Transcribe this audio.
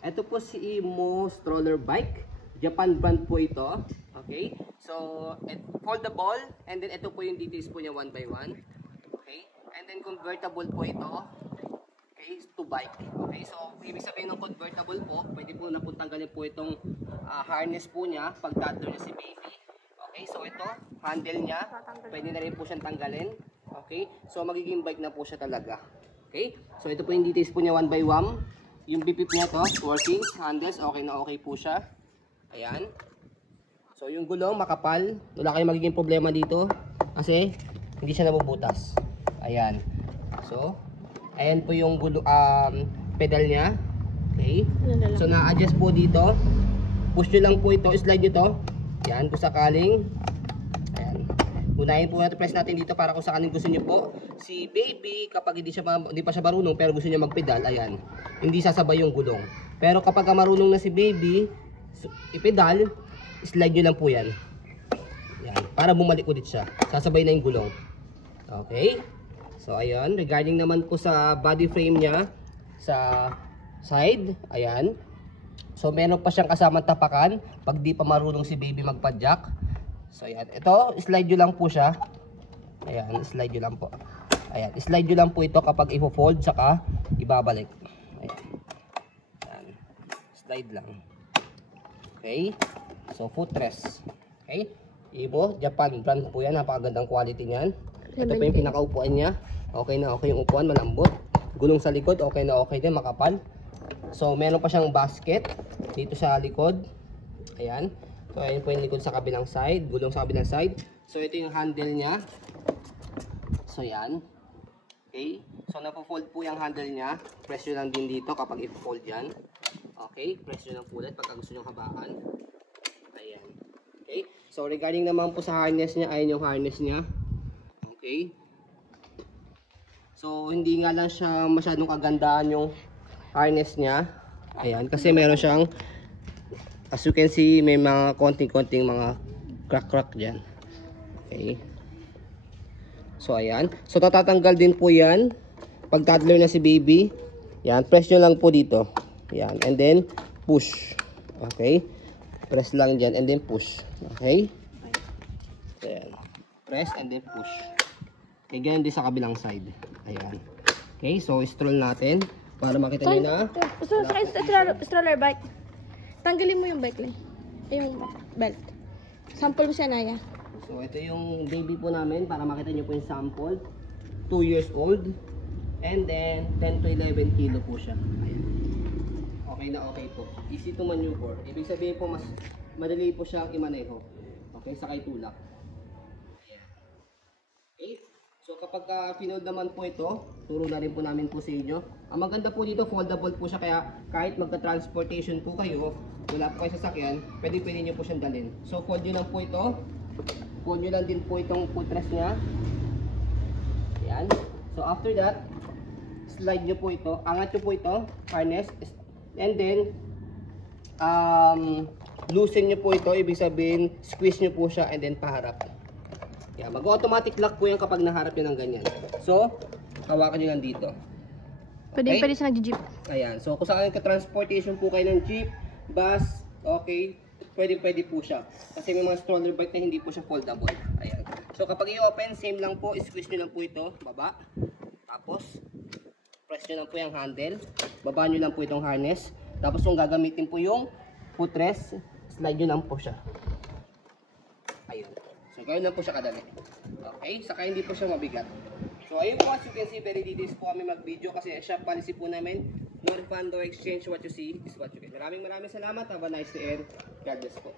Ito po si Imo stroller bike. Japan brand po ito. Okay? So, foldable. And then ito po yung details po niya one by one. Okay? And then convertible po ito. Okay? To bike. Okay? So, ibig sabihin ng convertible po, pwede po na po tanggalin po itong harness po niya pag toddler niya si baby. Okay? So, ito, handle niya. Pwede na rin po siyang tanggalin. Okay? So, magiging bike na po siya talaga. Okay? So, ito po yung details po niya one by one. Yung bipip niya to, working, handles, okay na okay po siya. Ayan. So yung gulong makapal, wala kayong magiging problema dito kasi hindi siya nabubutas. Ayan. So, ayan po yung pedal niya. Okay. So na-adjust po dito. Push nyo lang po ito, slide nyo to. Ayan, kung sakaling. Ayan. Unahin po natin, press natin dito para kung sakaling gusto nyo po. Si baby, kapag hindi pa siya marunong pero gusto niya magpedal, ayan, hindi sasabay yung gulong. Pero kapag marunong na si baby, ipedal, slide nyo lang po yan. Ayan, para bumalik ulit siya. Sasabay na yung gulong. Okay. So, ayan. Regarding naman po sa body frame niya, sa side, ayan. So, meron pa siyang kasamang tapakan pag di pa marunong si baby magpa-jack. So, ayan. Ito, slide nyo lang po siya. Ayan, slide nyo lang po. Ayan, slide nyo lang po ito kapag i-fold, saka ibabalik. Ayan. Ayan. Slide lang. Okay. So, footrest. Okay. Ibo, Japan brand po yan. Napakagandang quality niyan. Ito po yung pinakaupuan niya. Okay na okay yung upuan, malambot. Gulong sa likod, okay na okay din, makapal. So, meron pa siyang basket dito sa likod. Ayan. So, ayan po yung likod sa kabilang side. Gulong sa kabilang side. So, ito yung handle niya. So, yan. Okay. So, napo-fold po yung handle niya. Press nyo lang din dito kapag i-fold yan. Okay. Press nyo lang po ulit pagka gusto nyo habakan. Ayan. Okay. So, regarding naman po sa harness niya, ayan yung harness niya. Okay. So, hindi nga lang siya masyadong kagandahan yung harness niya. Ayan. Kasi meron siyang, as you can see, may mga konting-konting mga crack-crack dyan. Okay. So, ayan. So, tatatanggal din po yan. Pag toddler na si baby. Yan. Press nyo lang po dito. Yan. And then, push. Okay. Press lang dyan and then push. Okay. So, ayan. Press and then push. Okay. Ganyan din sa kabilang side. Ayan. Okay. So, stroll natin. Para makita nyo na. Stroller bike. Tanggalin mo yung bike lang. Yung belt. Sample mo siya, Naya. So, ito yung baby po namin para makita nyo po yung sample. 2 years old. And then, 10 to 11 kilo po siya. Ayan. Okay na okay po. Easy to maneuver. Ibig sabihin po, mas madali po siyang imaneho. Okay, sakay tulak. Ayan. Okay. So, kapag finold naman po ito, turo na rin po namin po sa inyo. Ang maganda po dito, foldable po siya. Kaya kahit magka-transportation po kayo, wala po kayo sasakyan, pwede nyo po siyang dalhin. So, fold nyo lang po ito. Fold nyo lang din po itong footrest niya. Ayan. So, after that, slide nyo po ito. Angat nyo po ito, harness. And then, loosen nyo po ito. Ibig sabihin, squeeze nyo po siya and then paharap. Yan, mag-automatic lock po yan kapag naharap nyo ng ganyan. So, hawakan nyo lang dito. Okay? Pwede sa nag-jeep. Ayan. So, kung saan ka-transportation po kayo ng jeep, bus, okay, pwede po siya. Kasi may mga stroller bike na hindi po siya foldable. Ayan. So, kapag i-open, same lang po. Squeeze nyo lang po ito. Baba. Tapos, press nyo lang po yung handle. Baba nyo lang po itong harness. Tapos, kung gagamitin po yung footrest, slide nyo lang po siya. Ayun. So, gawin lang po siya kadali. Okay? Saka hindi po siya mabigat. So, ayun po, as you can see, very details po kami mag-video kasi shop policy po namin, no refund, no exchange, what you see is what you get. Maraming salamat. Have a nice day and God bless po.